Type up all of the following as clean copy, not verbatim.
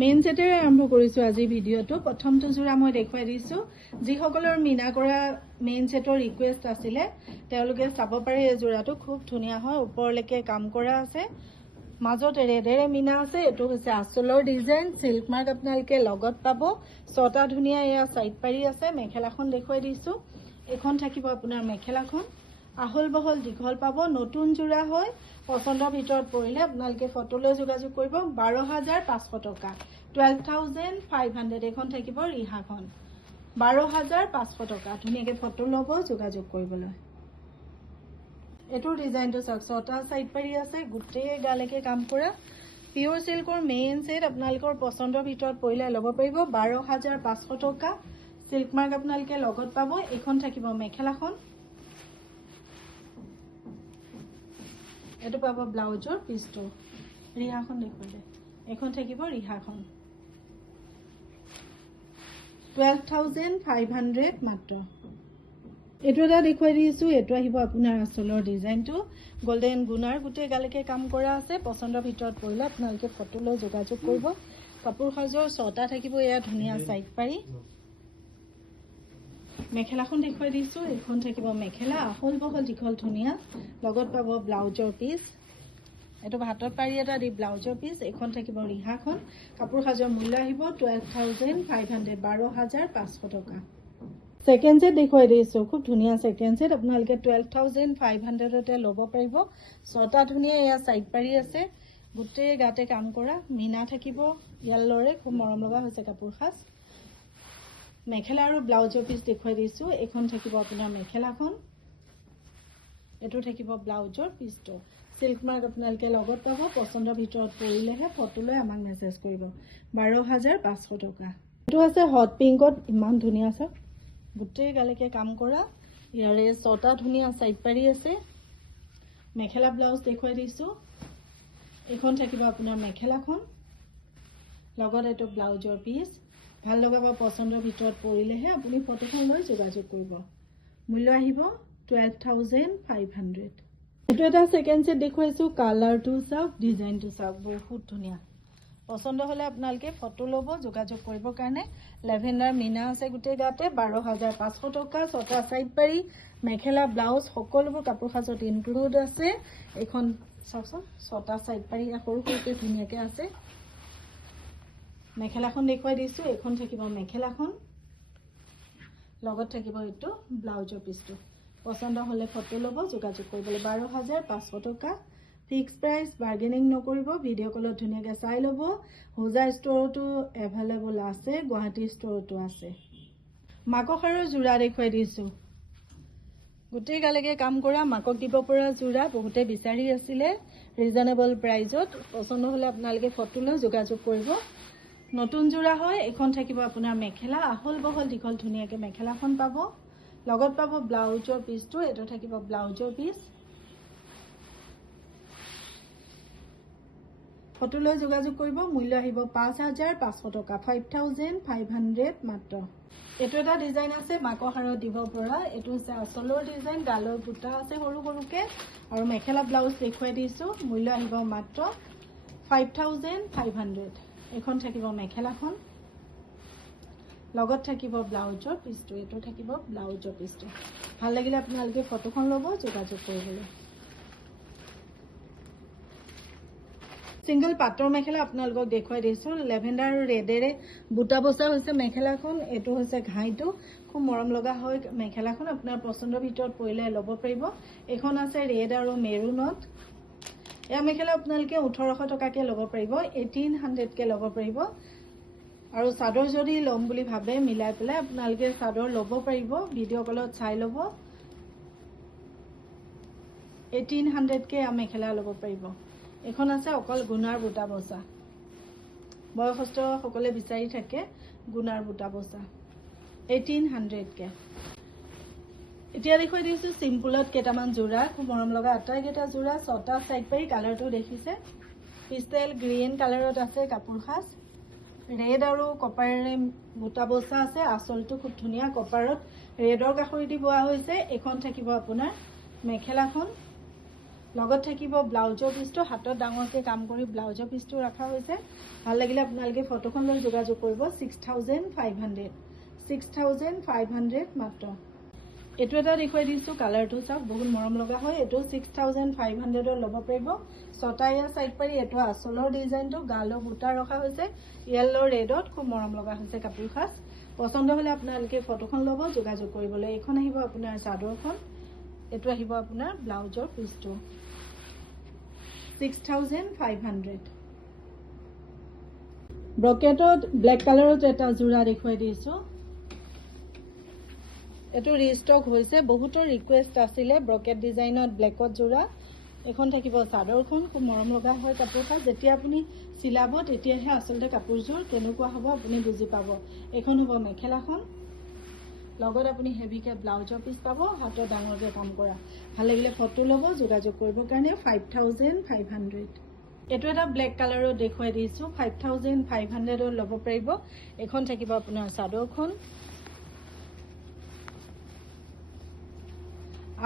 Main সেটেৰে আৰম্ভ কৰিছো আজি ভিডিঅটো। প্ৰথমটো জোৰা মই দেখুৱাই দিছো। যিসকলৰ মিনা কৰা মেইন সেটৰ ৰিকুৱেষ্ট আছিলে তেওঁলোকে চাব পাৰে। এই জোৰাটো খুব ধুনীয়া হয়, ওপৰলৈকে কাম কৰা আছে, মাজত ৰেডেৰে মিনা আছে। এইটো হৈছে আঁচলৰ ডিজাইন, সিল্ক মাৰ্ক আপোনালোকে লগত পাব। ছটা ধুনীয়া এয়া সাইড পাৰি আছে। মেখেলাখন দেখুৱাই দিছো। এখন থাকিব আপোনাৰ মেখেলাখন, আহল বহল দীঘল পাব। নতুন জোৰা হয়, পচন্দৰ ভিতৰত পৰিলে আপোনালোকে ফটোলৈ যোগাযোগ কৰিব। 12,500 টকা, 12,500। এখন থাকিব ৰিহাখন, 12,500 টকা। ধুনীয়াকৈ ফটো ল'ব, যোগাযোগ কৰিবলৈ। এইটোৰ ডিজাইনটো চাওক, ছটা সাইড পাৰি আছে, গোটেই গালৈকে কাম কৰা পিওৰ সিল্কৰ মেইন সেট। আপোনালোকৰ পচন্দৰ ভিতৰত পৰিলে ল'ব পাৰিব। 12,500 টকা। সিল্ক মাৰ্ক আপোনালোকে লগত পাব। এখন থাকিব মেখেলাখন, এইটো পাব ব্লাউজৰ পিছটো। ৰিহাখন দেখুৱালে, এখন থাকিব ৰিহাখন, 12,500 মাত্ৰ। এইটো এটা দেখুৱাই দিছো। এইটো আহিব আপোনাৰ আঁচলৰ ডিজাইনটো, গোল্ডেন গুনাৰ গোটেই গালৈকে কাম কৰা আছে। পচন্দৰ ভিতৰত পৰিলে আপোনালোকে ফটো লৈ যোগাযোগ কৰিব। কাপোৰ সাজৰ ছটা থাকিব। এয়া ধুনীয়া সাইড পাৰি। মেখেলাখন দেখুৱাই দিছো। এখন থাকিব মেখেলা, আহল বহল দীঘল ধুনীয়া, লগত পাব ব্লাউজৰ পিচ। এইটো হাতত পাৰি এটা দি ব্লাউজৰ পিচ। এখন থাকিব ৰিহাখন। কাপোৰ সাজৰ মূল্য আহিব 12,500, 12,500 টকা। সেকেন্ড সেট দেখুৱাই দিছো, খুব ধুনীয়া সেকেন্ড সেট। আপোনালোকে 12,500তে ল'ব পাৰিব। ছটা ধুনীয়া এয়া সাইড পাৰি আছে, গোটেই গাতে কাম কৰা, মিনা থাকিব য়েল্লৰে, খুব মৰম লগা হৈছে কাপোৰ সাজ। মেখেলা আৰু ব্লাউজৰ পিচ দেখুৱাই দিছো। এখন থাকিব আপোনাৰ মেখেলাখন, এইটো থাকিব ব্লাউজৰ পিচটো। সিল্ক মাৰ্ক আপোনালোকে লগত পাব। পচন্দৰ ভিতৰত পৰিলেহে ফটো লৈ আমাক মেছেজ কৰিব। 12,500 টকা। এইটো আছে হট পিংকত, ইমান ধুনীয়া আছে, গোটেই গালৈকে কাম কৰা। ইয়াৰে ছটা ধুনীয়া সাইড পাৰি আছে। মেখেলা ব্লাউজ দেখুৱাই দিছো। এখন থাকিব আপোনাৰ মেখেলাখন, লগত এইটো ব্লাউজৰ পিচ। ভাল লগাব, পচন্দৰ ভিতৰত পৰিলেহে আপুনি ফটোখন লৈ যোগাযোগ কৰিব। মূল্য আহিব 12,500। এইটো এটা সেকেন্ড সেট দেখুৱাইছো। কালাৰটো চাওক, ডিজাইনটো চাওক, বহুত ধুনীয়া। পচন্দ হলে আপোনালোকে ফটো ল'ব, যোগাযোগ কৰিবৰ কাৰণে। লেভেণ্ডাৰ মিনা আছে গোটেই গাতে, 12,500 টকা। ছটা সাইড পাৰি, মেখেলা ব্লাউজ সকলোবোৰ কাপোৰ সাজত ইনক্লুড আছে। এইখন চাওকচোন, ছটা সাইড পাৰি সৰু সৰুকৈ ধুনীয়াকৈ আছে। মেখেলাখন দেখুৱাই দিছো। এখন থাকিব মেখেলাখন, লগত থাকিব এইটো ব্লাউজৰ পিচটো। পচন্দ হলে ফটো ল'ব, যোগাযোগ কৰিবলৈ। 12,500 টকা। ফিক্স প্ৰাইচ, বাৰ্গেনিং নকৰিব। ভিডিঅ' কলত ধুনীয়াকৈ চাই ল'ব। হোজা ষ্টৰতো এভেইলেবল আছে, গুৱাহাটী ষ্টৰতো আছে। মাকসাৰৰ যোৰা দেখুৱাই দিছো। গোটেই গালৈকে কাম কৰা, মাকক দিব পৰা যোৰা, বহুতে বিচাৰি আছিলে ৰিজনেবল প্ৰাইজত। পচন্দ হলে আপোনালোকে ফটো লৈ যোগাযোগ কৰিব। নতুন যোৰা হয়। এখন থাকিব আপোনাৰ মেখেলা, আহল বহল দীঘল ধুনীয়াকৈ মেখেলাখন পাব, লগত পাব ব্লাউজৰ পিচটো। এইটো থাকিব ব্লাউজৰ পিচ। ফটো লৈ যোগাযোগ কৰিব। মূল্য আহিব 5,500 টকা, 5,500 মাত্ৰ। এইটো এটা ডিজাইন আছে মাকসাৰত দিব পৰা। এইটো হৈছে আঁচলৰ ডিজাইন, গালৰ বুটা আছে সৰু সৰুকে, আৰু মেখেলা ব্লাউজ দেখুৱাই দিছো। মূল্য আহিব মাত্ৰ 5,500। এখন থাকিব মেখেলাখন, লগত থাকিব ব্লাউজৰ পিচটো। এইটো থাকিব ব্লাউজৰ পিচটো। ভাল লাগিলে আপোনালোকে ফটোখন ল'ব, যোগাযোগ কৰিবলৈ। সিংগল পাটৰ মেখেলা আপোনালোকক দেখুৱাই দিছো। লেভেণ্ডাৰ আৰু ৰেডেৰে বুটা বচা হৈছে মেখেলাখন। এইটো হৈছে ঘাইটো, খুব মৰম লগা হয় মেখেলাখন। আপোনাৰ পচন্দৰ ভিতৰত পৰিলে ল'ব পাৰিব। এখন আছে ৰেড আৰু মেৰুনত। এয়া মেখেলা আপোনালোকে 1,800 টকাকৈ ল'ব পাৰিব, 1,800কৈ ল'ব পাৰিব। আৰু চাদৰ যদি ল'ম বুলি ভাবে মিলাই পেলাই আপোনালোকে চাদৰ ল'ব পাৰিব। ভিডিঅ' কলত চাই ল'ব। 1,800কৈ মেখেলা ল'ব পাৰিব। এখন আছে অকল গুণাৰ বুটা বচা, বয়সস্থ সকলে বিচাৰি থাকে গুণাৰ বুটা বচা, 1,800কৈ। এতিয়া দেখুৱাই দিছো চিম্পুলত কেইটামান যোৰা, খুব মৰম লগা আটাইকেইটা যোৰা। ছটা সাইড পাৰি, কালাৰটো দেখিছে, পিষ্টেল গ্ৰীণ কালাৰত আছে কাপোৰ সাজ। ৰেড আৰু কপাৰেৰে বুটা বচা আছে। আঁচলটো খুব ধুনীয়া, কপাৰত ৰেডৰ কাষৰেদি বোৱা হৈছে। এখন থাকিব আপোনাৰ মেখেলাখন, লগত থাকিব ব্লাউজৰ পিচটো হাতত ডাঙৰকৈ কাম কৰি ব্লাউজৰ পিচটো ৰখা হৈছে ভাল লাগিলে আপোনালোকে ফটোখন লৈ যোগাযোগ কৰিব 6500 মাত্ৰ এটো এটা দেখুৱাই দিছো কালাৰটো চাওক বহুত মৰম লগা হয় এটো 6500 ৰ ল'ব পাৰিব ছটায়া সাইড পাৰি এটো আসলৰ ডিজাইনটো গালো বুটা ৰখা হৈছে ইয়েলো ৰেডত খুব মৰম লগা হৈছে কাপোৰ খাস পছন্দ হলে আপোনালোকে ফটোখন ল'ব যোগাযোগ কৰিবলৈ এখন আহিব আপোনাৰ চাদৰখন এটো আহিব আপোনাৰ ব্লাউজৰ পিচটো 6500 ব্ৰকেটত ব্ল্যাক কালাৰত এটা জোৰা দেখুৱাই দিছো এটো ৰিস্টক হৈছে বহুতৰ ৰিকুৱেষ্ট আছিলে ব্ৰকেট ডিজাইনত ব্ল্যাকত জোৰা এখন থাকিব চাদৰখন খুব মৰম লগা হয় কাপোৰখন যেতিয়া আপুনি চিলাব তেতিয়াহে আসলতে কাপোৰজোৰ কেনেকুৱা হ'ব আপুনি বুজি পাব এখন হ'ব মেখেলাখন লগত আপুনি হেভিকে ব্লাউজৰ পিচ পাব হাতৰ ডাঙৰকে কাম কৰা ভাল লাগিলে ফটো ল'ব যোগাযোগ কৰিবৰ কাৰণে 5500 এটো এটা ব্ল্যাক কালাৰত দেখুৱাই দিছো 5500 ৰ ল'ব পাৰিব এখন থাকিব আপোনাৰ চাদৰখন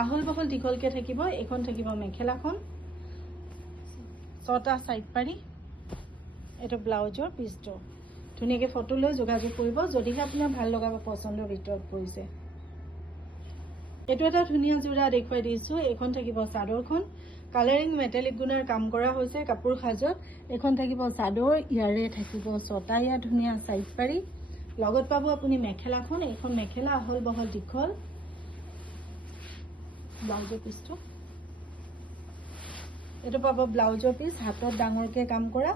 আহল বহল দীঘলকে থাকিব এখন থাকিব মেখেলাখন ছটা সাইড পাৰি এটো ব্লাউজৰ পিচটো ধুনিয়াকে ফটো লৈ যোগাযোগ কৰিব যদিহে আপোনাৰ ভাল লগা বা পছন্দৰ ভিতৰত পৰিছে এটো এটা ধুনিয়া জোৰা দেখুৱাই দিছো এখন থাকিব চাদৰখন কালাৰিং মেটালিক গুণৰ কাম কৰা হৈছে কাপোৰ খাজত এখন থাকিব চাদৰ ইয়াৰে থাকিব ছটা ইয়া ধুনিয়া সাইড পাৰি লগত পাব আপুনি মেখেলাখন এখন মেখেলা আহল বহল দীঘল ব্লাউজৰ পিচটো এটো পাব ব্লাউজৰ পিচ হাতত ডাঙৰকে কাম কৰা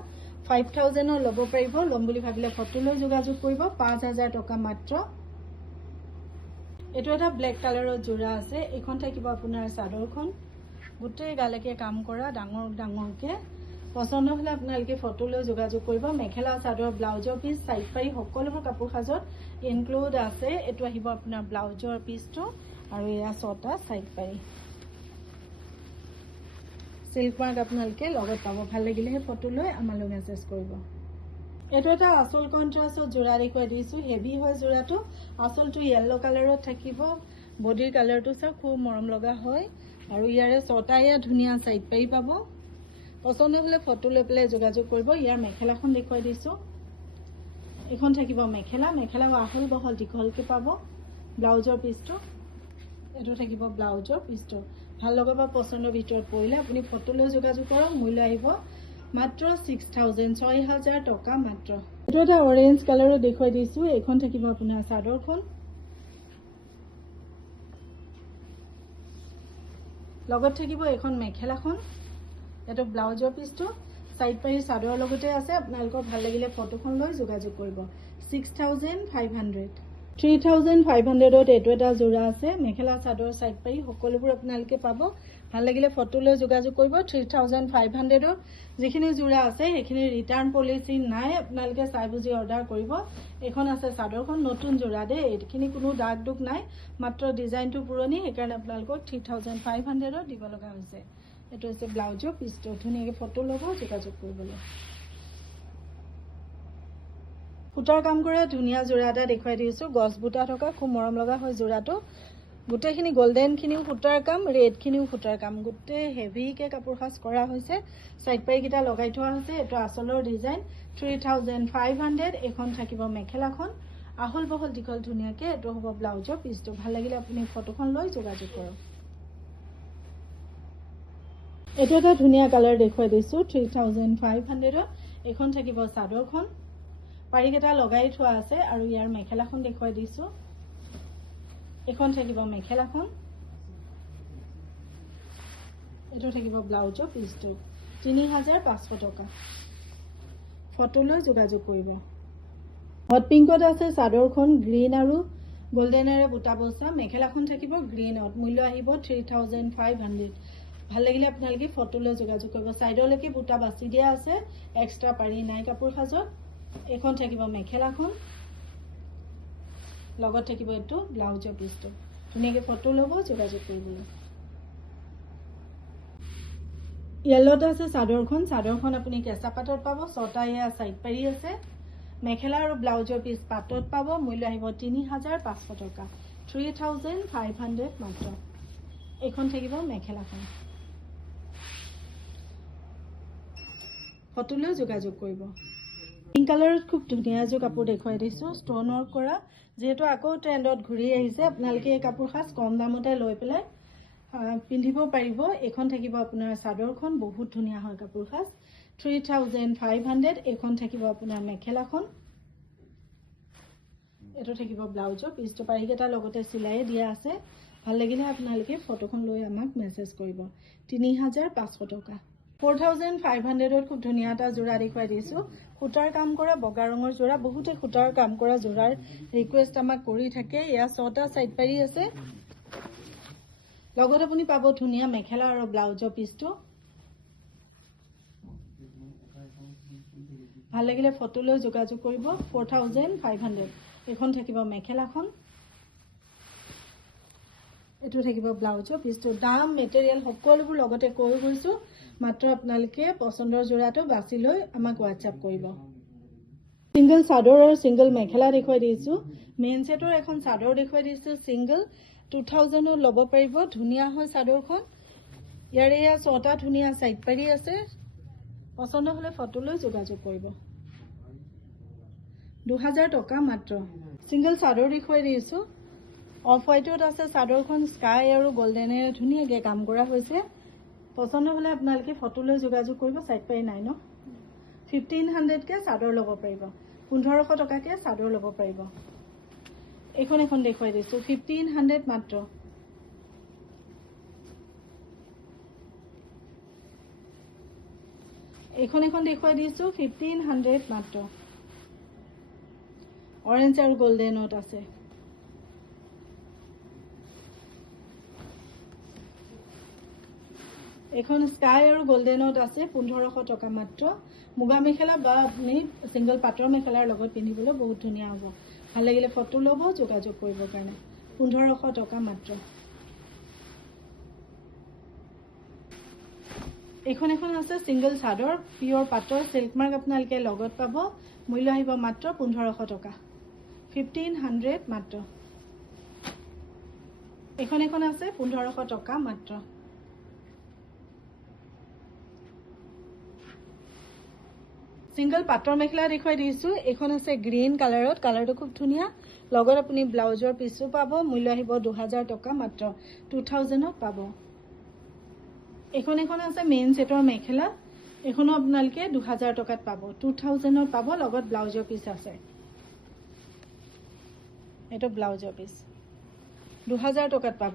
5000 ৰ ল'ব পাৰিব লম বুলি ভাবিলে ফটো লৈ যোগাযোগ কৰিব 5000 টকা মাত্ৰ এটো এটা ব্ল্যাক কালাৰৰ জোৰা আছে এখন থাকিব আপোনাৰ চাদৰখন গোটেই গালকে কাম কৰা ডাঙৰকে পছন্দ হলে আপোনালোকে ফটো লৈ যোগাযোগ কৰিব মেখেলা চাদৰ ব্লাউজৰ পিচ সাইড পাৰি সকলোবোৰ কাপোৰ খাজত ইনক্লুড আছে এটো আহিব আপোনাৰ ব্লাউজৰ পিচটো আৰু এয়া ছটা সাইড পাৰি সিল্ক মাৰ্ক আপোনালোকে লগত পাব ভাল লাগিলে ফটো লৈ আমালৈ মেছেজ কৰিব এটো এটা আসল কন্ট্ৰাষ্টত জোৰা দেখুৱাই দিছো হেভি হয় জোৰাটো আসলটো ইয়েলো কালাৰত থাকিব বডিৰ কালাৰটো চাওক খুব মৰম লগা হয় আৰু ইয়াৰে ছটায়া ধুনিয়া সাইড পাৰি পাব পছন্দ হলে ফটো লৈ পেলাই যোগাযোগ কৰিব ইয়াৰ মেখেলাখন দেখুৱাই দিছো এখন থাকিব মেখেলা আহল বহল দীঘলকে পাব ব্লাউজৰ পিচটো এটো থাকিব ব্লাউজৰ পিচটো ভাল লগা বা পছন্দৰ ভিতৰত পৰিলে আপুনি ফটো লৈ যোগাযোগ কৰক মূল্য আহিব মাত্ৰ 6000 টকা মাত্ৰ এটো এটা অৰেঞ্জ কালাৰত দেখুৱাই দিছো এখন থাকিব আপোনাৰ চাদৰখন লগত থাকিব এখন মেখেলাখন এটো ব্লাউজৰ পিচটো সাইড পাৰি চাদৰৰ লগতে আছে আপোনালোকৰ ভাল লাগিলে ফটোখন লৈ যোগাযোগ কৰিব 6500 3500 ত এটো এটা জোৰা আছে মেখেলা চাদৰ সাইড পাৰি সকলোবোৰ আপোনালোকে পাব ভাল লাগিলে ফটো লৈ যোগাযোগ কৰিব 3500 ত যিখিনি জোৰা আছে সেইখিনি ৰিটাৰ্ণ পলিচি নাই আপোনালোকে চাই বুজি অৰ্ডাৰ কৰিব এখন আছে চাদৰখন নতুন জোৰা দে এইখিনি কোনো দাগ দুখ নাই মাত্ৰ ডিজাইনটো পুৰণি সেইকাৰণে আপোনালোকক 3500 ত দিব লগা হৈছে এটো আছে ব্লাউজৰ পিচটো ধুনিয়াকে ফটো ল'ব যোগাযোগ কৰিবলৈ ফুটাৰ কাম কৰা ধুনিয়া জোৰা এটা দেখুৱাই দিছো গছ বুটা থকা খুব মৰম লগা হয় জোৰাটো গোটেইখিনি গোল্ডেন খিনিও ফুটাৰ কাম ৰেড খিনিও ফুটাৰ কাম গোটেই হেভিকে কাপোৰ খাস কৰা হৈছে সাইড পাৰি কিটা লগাই থোৱা হৈছে এটো আসলৰ ডিজাইন 3500 এখন থাকিব মেখেলাখন আহল বহল দীঘল ধুনিয়াকে এটো হ'ব ব্লাউজৰ পিচটো ভাল লাগিলে আপুনি ফটোখন লৈ যোগাযোগ কৰক এটো এটা ধুনিয়া কালাৰ দেখুৱাই দিছো 3500 এখন থাকিব চাদৰখন পাৰিকেটা লগাই থোৱা আছে আৰু ইয়াৰ মেখেলাখন দেখুৱাই দিছো এখন থাকিব মেখেলাখন এটো থাকিব ব্লাউজৰ পিচটো 3500 টকা ফটো লৈ যোগাযোগ কৰিব হট পিংকত আছে চাদৰখন গ্ৰীন আৰু গোল্ডেনেৰে বুটা বসা মেখেলাখন থাকিব গ্ৰীনত মূল্য আহিব 3500 ভাল লাগিলে আপোনালোকে ফটো লৈ যোগাযোগ কৰিব সাইডলৈকে বুটা বাছি দিয়া আছে এক্সট্ৰা পাৰি নাই কাপোৰ খাজত এখন থাকিব মেখেলাখন লগত থাকিব এটো ব্লাউজৰ পিচটো ধুনিয়াকে ফটো ল'ব যোগাযোগ কৰিবলৈ ইয়েলোত আছে চাদৰখন আপুনি কেঁচা পাটত পাব ছটা ইয়া সাইড পাৰি আছে মেখেলা আৰু ব্লাউজৰ পিচ পাটত পাব মূল্য আহিব 3500 টকা 3500 মাত্ৰ এখন থাকিব মেখেলাখন ফটোলৈ যোগাযোগ কৰিব। পিংক কালাৰত খুব ধুনীয়া এযোৰ কাপোৰ দেখুৱাই দিছোঁ, ষ্ট'ন ৱৰ্ক কৰা। যিহেতু আকৌ ট্ৰেণ্ডত ঘূৰি আহিছে, আপোনালোকে এই কাপোৰ সাজ কম দামতে লৈ পেলাই পিন্ধিব পাৰিব। এইখন থাকিব আপোনাৰ চাদৰখন, বহুত ধুনীয়া হয় কাপোৰ সাজ, 3500। এইখন থাকিব আপোনাৰ মেখেলাখন, এইটো থাকিব ব্লাউজৰ পিছটো। পাৰিকেইটাৰ লগতে চিলাই দিয়া আছে। ভাল লাগিলে আপোনালোকে ফটোখন লৈ আমাক মেছেজ কৰিব। 3500 টকা। 4500ত খুব ধুনীয়া এটা যোৰা দেখুৱাই দিছোঁ, সূতাৰ কাম কৰা বগা ৰঙৰ যোৰা। বহুতে সূতাৰ কাম কৰা যোৰাৰ ৰিকুৱেষ্ট আমাক কৰি থাকে। এয়া 6টা চাইড পাৰি আছে। লগত আপুনি পাব ধুনীয়া মেখেলা আৰু ব্লাউজৰ পিছটো। ভাল লাগিলে ফটোলৈ যোগাযোগ কৰিব। 4500। এইখন থাকিব মেখেলাখন, এইটো থাকিব ব্লাউজৰ পিছটো। দাম, মেটেৰিয়েল সকলোবোৰ লগতে কৈ গৈছোঁ। মাত্ৰ আপোনালোকে পচন্দৰ যোৰাটো বাছি লৈ আমাক হোৱাটছআপ কৰিব। ছিংগল চাদৰ আৰু ছিংগল মেখেলা দেখুৱাই দিছোঁ। মেইন ছেটৰ এখন চাদৰ দেখুৱাই দিছোঁ ছিংগল, 2000ত ল'ব পাৰিব। ধুনীয়া হয় চাদৰখন। ইয়াৰে এয়া 6টা ধুনীয়া চাইড পাৰি আছে। পচন্দ হ'লে ফটোলৈ যোগাযোগ কৰিব। 2000 টকা মাত্ৰ। ছিংগল চাদৰ দেখুৱাই দিছোঁ। অফ হোৱাইটত আছে চাদৰখন, স্কাই আৰু গল্ডেনেৰে ধুনীয়াকৈ কাম কৰা হৈছে। পচন্দ হ'লে আপোনালোকে ফটোলৈ যোগাযোগ কৰিব। চাইড পাৰি নাই ন? 1500কৈ চাদৰ ল'ব পাৰিব, 1500 টকাকৈ চাদৰ ল'ব পাৰিব। এইখন দেখুৱাই দিছোঁ, 1500 মাত্ৰ। এইখন দেখুৱাই দিছোঁ, 1500 মাত্ৰ। অৰেঞ্জ আৰু গল্ডেনত আছে। এইখন স্কাই আৰু গল্ডেনত আছে, 1500 টকা মাত্ৰ। মুগা মেখেলা বা আপুনি ছিংগল পাটৰ মেখেলাৰ লগত পিন্ধিবলৈ বহুত ধুনীয়া হ'ব। ভাল লাগিলে ফটো ল'ব, যোগাযোগ কৰিবৰ কাৰণে। 1500 টকা মাত্ৰ। এইখন আছে ছিংগল চাদৰ, পিয়ৰ পাটৰ, চিল্ক মাৰ্ক আপোনালোকে লগত পাব। মূল্য আহিব মাত্ৰ 1500 টকা, 1500 মাত্ৰ। এইখন আছে 1500 টকা মাত্ৰ। ছিংগল পাটৰ মেখেলা দেখুৱাই দিছোঁ। এইখন আছে গ্ৰীণ কালাৰত, কালাৰটো খুব ধুনীয়া। লগত আপুনি ব্লাউজৰ পিছো পাব। মূল্য আহিব 2000 টকা মাত্ৰ, 2000ত পাব। এইখন আছে মেইন ছেটৰ মেখেলা। এইখনো আপোনালোকে 2000 টকাত পাব, 2000ত পাব। লগত ব্লাউজৰ পিচ আছে। এইটো ব্লাউজৰ পিচ, 2000 টকাত পাব।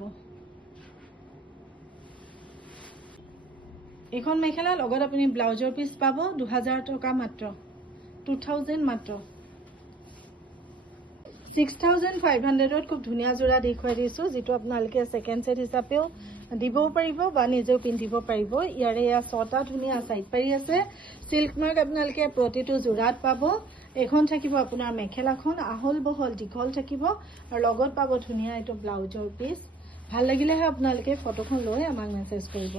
এইখন মেখেলা লগত আপুনি ব্লাউজৰ পিচ পাব, 2000 টকা মাত্ৰ, 2000 মাত্ৰ। 6500ত খুব ধুনীয়া যোৰা দেখুৱাই দিছোঁ, যিটো আপোনালোকে ছেকেণ্ড ছেট হিচাপেও দিবও পাৰিব বা নিজেও পিন্ধিব পাৰিব। ইয়াৰে এয়া 6টা ধুনীয়া চাইড পাৰি আছে। চিল্ক মাৰ্ক আপোনালোকে প্ৰতিটো যোৰাত পাব। এইখন থাকিব আপোনাৰ মেখেলাখন, আহল বহল দীঘল থাকিব আৰু লগত পাব ধুনীয়া এইটো ব্লাউজৰ পিচ। ভাল লাগিলেহে আপোনালোকে ফটোখন লৈ আমাক মেছেজ কৰিব।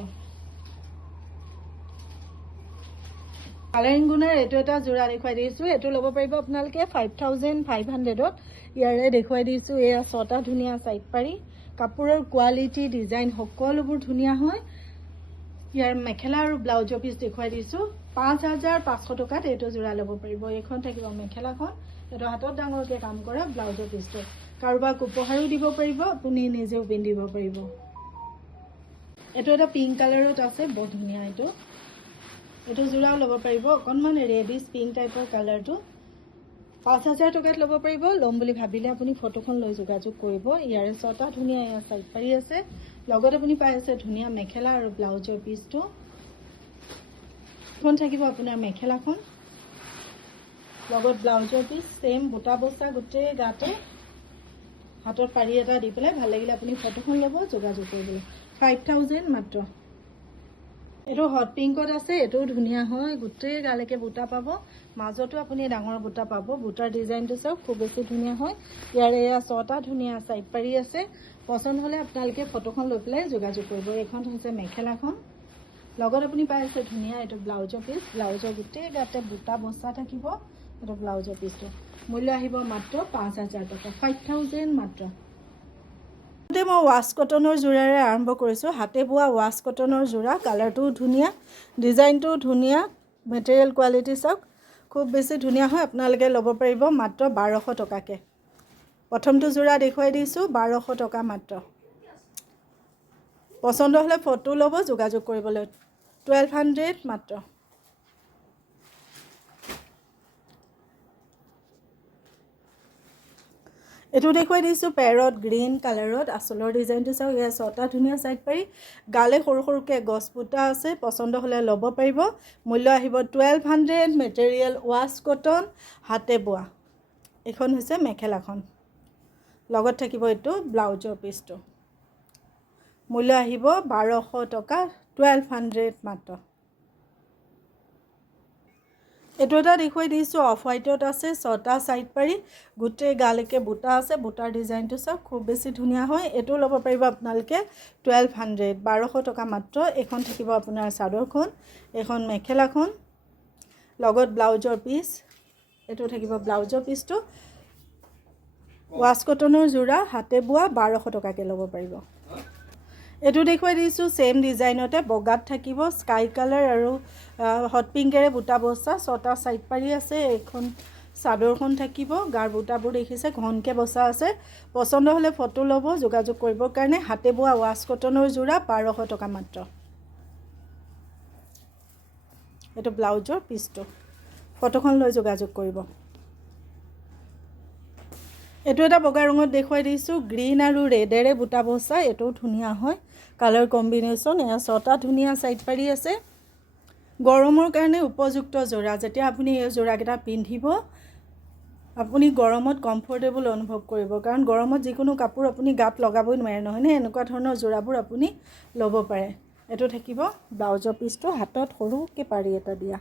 কালাৰিং গুণৰ এইটো এটা যোৰা দেখুৱাই দিছোঁ। এইটো ল'ব পাৰিব আপোনালোকে 5500ত। ইয়াৰে দেখুৱাই দিছোঁ, এয়া 6টা ধুনীয়া চাইড পাৰি। কাপোৰৰ কোৱালিটি, ডিজাইন সকলোবোৰ ধুনীয়া হয়। ইয়াৰ মেখেলা আৰু ব্লাউজৰ পিচ দেখুৱাই দিছোঁ। 5500 টকাত এইটো যোৰা ল'ব পাৰিব। এইখন থাকিব মেখেলাখন, এইটো হাতত ডাঙৰকৈ কাম কৰা ব্লাউজৰ পিচটো। কাৰোবাক উপহাৰো দিব পাৰিব, আপুনি নিজেও পিন্ধিব পাৰিব। এইটো এটা পিংক কালাৰত আছে, বৰ ধুনীয়া। এইটো যোৰাও ল'ব পাৰিব। অকণমান ৰেডিছ পিংক টাইপৰ কালাৰটো, 5000 টকাত ল'ব পাৰিব। ল'ম বুলি ভাবিলে আপুনি ফটোখন লৈ যোগাযোগ কৰিব। ইয়াৰে 6টা ধুনীয়া এয়া চাইড পাৰি আছে। লগত আপুনি পাই আছে ধুনীয়া মেখেলা আৰু ব্লাউজৰ পিচটো। এখন থাকিব আপোনাৰ মেখেলাখন, লগত ব্লাউজৰ পিচ, ছেম বুটা বস্তা গোটেই গাতে। হাতত পাৰি এটা দি পেলাই ভাল লাগিলে আপুনি ফটোখন ল'ব, যোগাযোগ কৰিবলৈ। 5000 মাত্ৰ। এইটো হট পিংকত আছে। এইটোও ধুনীয়া হয়, গোটেই গালৈকে বুটা পাব। মাজতো আপুনি ডাঙৰ বুটা পাব। বুটাৰ ডিজাইনটো চাওক, খুব বেছি ধুনীয়া হয়। ইয়াৰে এয়া 6টা ধুনীয়া চাইড পাৰি আছে। পচন্দ হ'লে আপোনালোকে ফটোখন লৈ পেলাই যোগাযোগ কৰিব। এইখন হৈছে মেখেলাখন, লগত আপুনি পাই আছে ধুনীয়া এইটো ব্লাউজৰ পিচ। ব্লাউজৰ গোটেই গাতে বুটা বস্তা থাকিব। এইটো ব্লাউজৰ পিচটো। মূল্য আহিব মাত্ৰ 5000 টকা, 5000 মাত্ৰ। মই ৱাছ কটনৰ যোৰাৰে আৰম্ভ কৰিছোঁ। হাতে বোৱা ৱাছ কটনৰ যোৰা, কালাৰটোও ধুনীয়া, ডিজাইনটোও ধুনীয়া, মেটেৰিয়েল কোৱালিটি চাওক খুব বেছি ধুনীয়া হয় আপোনালোকে ল'ব পাৰিব মাত্ৰ 1200 টকাকৈ প্ৰথমটো যোৰা দেখুৱাই দিছোঁ 1200 টকা মাত্ৰ পচন্দ হ'লে ফটো ল'ব যোগাযোগ কৰিবলৈ 1200 মাত্ৰ এইটো দেখুৱাই দিছোঁ পেৰট গ্ৰীণ কালাৰত আচলৰ ডিজাইনটো চাওক এয়া ছটা ধুনীয়া চাইড পাৰি গালে সৰু সৰুকৈ গছ বুটা আছে পচন্দ হ'লে ল'ব পাৰিব মূল্য আহিব 1200 মেটেৰিয়েল ৱাছ কটন হাতে বোৱা এইখন হৈছে মেখেলাখন লগত থাকিব এইটো ব্লাউজৰ পিচটো মূল্য আহিব 1200 টকা 1200 মাত্ৰ এইটো এটা দেখুৱাই দিছোঁ অফ হোৱাইটত আছে ছটা চাইড পাৰি গোটেই গালৈকে বুটা আছে বুটাৰ ডিজাইনটো চাওক খুব বেছি ধুনীয়া হয় এইটো ল'ব পাৰিব আপোনালোকে 1200 টকা মাত্ৰ এইখন থাকিব আপোনাৰ চাদৰখন এইখন মেখেলাখন লগত ব্লাউজৰ পিচ এইটো থাকিব ব্লাউজৰ পিচটো ৱাছ কটনৰ যোৰা হাতে বোৱা 1200 টকাকৈ ল'ব পাৰিব এইটো দেখুৱাই দিছোঁ সেম ডিজাইনতে বগাত থাকিব স্কাই কালাৰ আৰু হট পিংকেৰে বুটা বসা ছটা সাইড পাৰি আছে এখন চাদৰখন থাকিব গাৰ বুটাবোৰ দেখিছে ঘনকে বসা আছে পছন্দ হ'লে ফটো ল'ব যোগাযোগ কৰিবৰ কাৰণে হাতে বোৱা ৱাছ কটনৰ যোৰা 1200 টকা মাত্ৰ এটো ব্লাউজৰ পিচটো ফটোখন লৈ যোগাযোগ কৰিব এটো এটা বগা ৰঙত দেখুৱাই দিছো গ্ৰীন আৰু ৰেডেৰে বুটা বসা এটো ধুনিয়া হয় কালাৰ কম্বিনেশন এয়া ছটা ধুনিয়া সাইড পাৰি আছে গৰমৰ কাৰণে উপযুক্ত জোৰা যেতিয়া আপুনি এই জোৰাকেটা পিন্ধিব আপুনি গৰমত কমফৰ্টেবল অনুভৱ কৰিব কাৰণ গৰমত যিকোনো কাপোৰ আপুনি গাত লগাবই নোৱাৰে নহয়নে এনেকুৱা ধৰণৰ জোৰাবোৰ আপুনি ল'ব পাৰে এটো থাকিব ব্লাউজৰ পিচটো হাতত সৰুকে পাৰি এটা দিয়া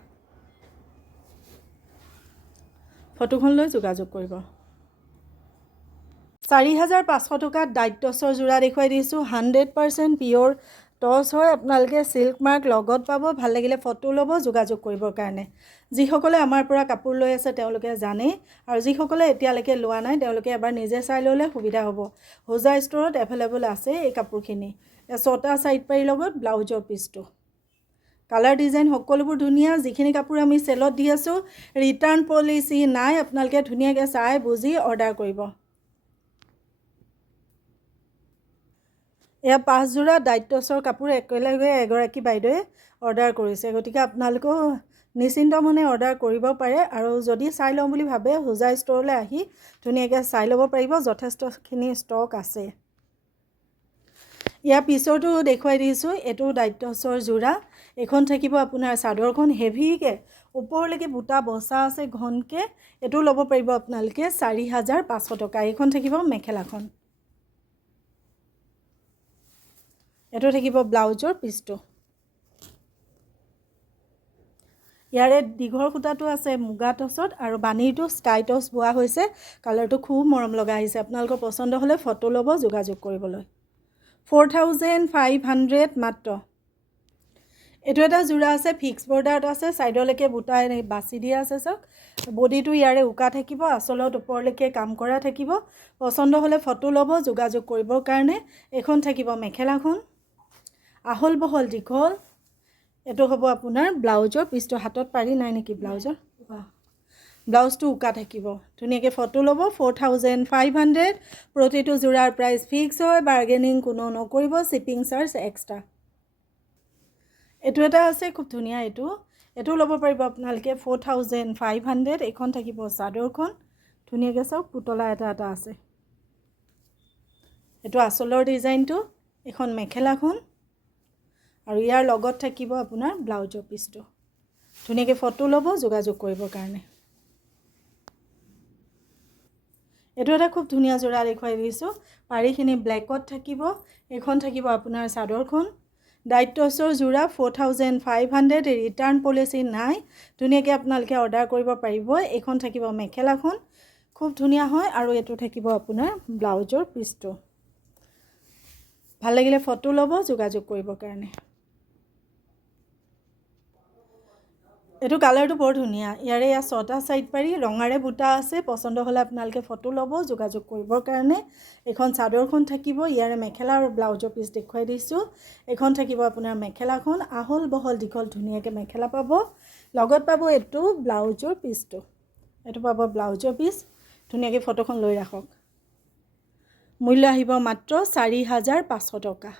ফটোখন লৈ যোগাযোগ কৰিব 4500 টকাত ডাইটছৰ জোৰা দেখুৱাই দিছো 100% পিওৰ টছ হয় আপোনালোকে সিল্ক মাৰ্ক লগত পাব ভাল লাগিলে ফটো ল'ব যোগাযোগ কৰিবৰ কাৰণে যিসকলে আমাৰ পৰা কাপোৰ লৈ আছে তেওঁলোকে জানে আৰু যিসকলে এতিয়ালৈকে লোৱা নাই তেওঁলোকে এবাৰ নিজে চাই ল'লে সুবিধা হ'ব হোজা ষ্টৰত এভেইলেবল আছে এই কাপোৰখিনি ছটা সাইড পাৰি লগত ব্লাউজৰ পিচটো কালাৰ ডিজাইন সকলোবোৰ ধুনিয়া যিখিনি কাপোৰ আমি সেলত দি আছো ৰিটাৰ্ণ পলিচি নাই আপোনালোকে ধুনিয়াকৈ চাই বুজি অৰ্ডাৰ কৰিব এয়া 5 জোৰা ডাইটছৰ কাপোৰ একেলগে এগৰাকী বাইদেৱে অৰ্ডাৰ কৰিছে গতিকে আপোনালোকে নিশ্চিন্ত মনে অৰ্ডাৰ কৰিব পাৰে আৰু যদি চাই লওঁ বুলি ভাবে হোজা ষ্টৰলৈ আহি ধুনিয়াকৈ চাই ল'ব পাৰিব যথেষ্টখিনি ষ্টক আছে ইয়া পিছৰটো দেখুৱাই দিছো এটো ডাইটছৰ জোৰা এখন থাকিব আপোনাৰ চাদৰখন হেভিকে ওপৰলৈকে বুটা বসা আছে ঘনকে এটো ল'ব পাৰিব আপোনালোকে 4500 টকা এখন থাকিব মেখেলাখন এটো থাকিব ব্লাউজৰ পিচটো ইয়াৰে দীঘৰ খুটাটো আছে মুগা টছত আৰু বানীটো স্কাই টছ বোৱা হৈছে কালাৰটো খুব মৰম লগা আহিছে আপোনালোকৰ পছন্দ হ'লে ফটো ল'ব যোগাযোগ কৰিবলৈ 4500 মাত্ৰ এটো এটা জোৰা আছে ফিক্স বৰ্ডাৰত আছে সাইডলৈকে বুটা বাছি দিয়া আছে সক বডিটো ইয়াৰে উকা থাকিব আসলত ওপৰলৈকে কাম কৰা থাকিব পছন্দ হ'লে ফটো ল'ব যোগাযোগ কৰিবৰ কাৰণে এখন থাকিব মেখেলাখন আহল বহল দীঘল এটো হ'ব আপোনাৰ ব্লাউজৰ পিচটো হাতত পাৰি নাই নেকি ব্লাউজৰ ব্লাউজটো উকা থাকিব ধুনিয়াকৈ ফটো ল'ব 4500 প্ৰতিটো জোৰাৰ প্ৰাইস ফিক্স হয় বাৰ্গেনিং কোনো নকৰিব শিপিং চাৰ্জ এক্সট্ৰা এটো এটা আছে খুব ধুনিয়া এটো ল'ব পাৰিব আপোনালোকে 4500 এখন থাকিব চাদৰখন ধুনিয়াকৈ চাওক পুতলা এটা আছে এটো আসলৰ ডিজাইনটো এখন মেখেলাখন আৰু ইয়াৰ লগত থাকিব আপোনাৰ ব্লাউজৰ পিচটো ধুনিয়াকৈ ফটো ল'ব যোগাযোগ কৰিবৰ কাৰণে এটো এটা খুব ধুনিয়া জোৰা দেখুৱাই দিছো পাৰিখিনি ব্ল্যাকত থাকিব এখন থাকিব আপোনাৰ চাদৰখন ডাইটছৰ জোৰা 4500 ৰিটাৰ্ণ পলিচি নাই ধুনিয়াকৈ আপোনালোকে অৰ্ডাৰ কৰিব পাৰিব এখন থাকিব মেখেলাখন খুব ধুনিয়া হয় আৰু এটো থাকিব আপোনাৰ ব্লাউজৰ পিচটো ভাল লাগিলে ফটো ল'ব যোগাযোগ কৰিবৰ কাৰণে এটো কালাৰটো বৰ ধুনিয়া ইয়াৰে ইয়া ছটা সাইড পাৰি ৰঙাৰে বুটা আছে পছন্দ হ'লে আপোনালোকে ফটো ল'ব যোগাযোগ কৰিবৰ কাৰণে এখন চাদৰখন থাকিব ইয়াৰে মেখেলা আৰু ব্লাউজৰ পিচ দেখুৱাই দিছো এখন থাকিব আপোনাৰ মেখেলাখন আহল বহল দীঘল ধুনিয়াকৈ মেখেলা পাব লগত পাব এইটো ব্লাউজৰ পিচটো, এইটো পাব ব্লাউজৰ পিচ। ধুনীয়াকৈ ফটোখন লৈ ৰাখক। মূল্য আহিব মাত্ৰ 4,500 টকা।